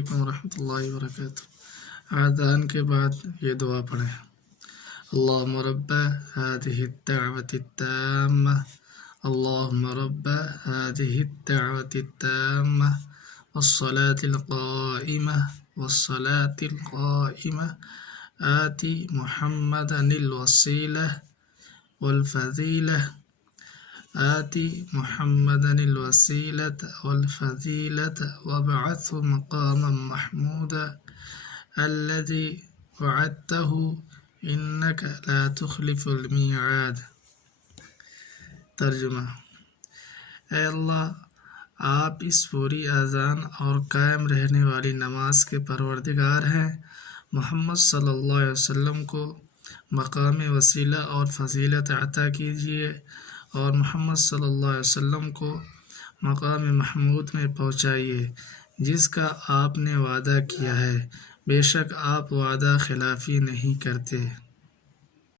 علیکم ورحمۃ اللہ وبرکاتہ۔ آذان کے بعد یہ دعا پڑھیں۔ اللہم رب هذه الدعوة التامة اللہم رب هذه الدعوة التامة والصلاة القائمة آت محمدا الوسیلة والفضیلة وابعثه مقاما محمودا الذي وعدته انك لا تخلف المیعاد۔ ترجمہ: اے اللہ، آپ اس پوری اذان اور قائم رہنے والی نماز کے پروردگار ہیں۔ محمد صلی اللہ علیہ وسلم کو مقام وسیلہ اور فضیلت عطا کیجیے، اور محمد صلی اللہ علیہ وسلم کو مقام محمود میں پہنچائیے جس کا آپ نے وعدہ کیا ہے، بے شک آپ وعدہ خلافی نہیں کرتے۔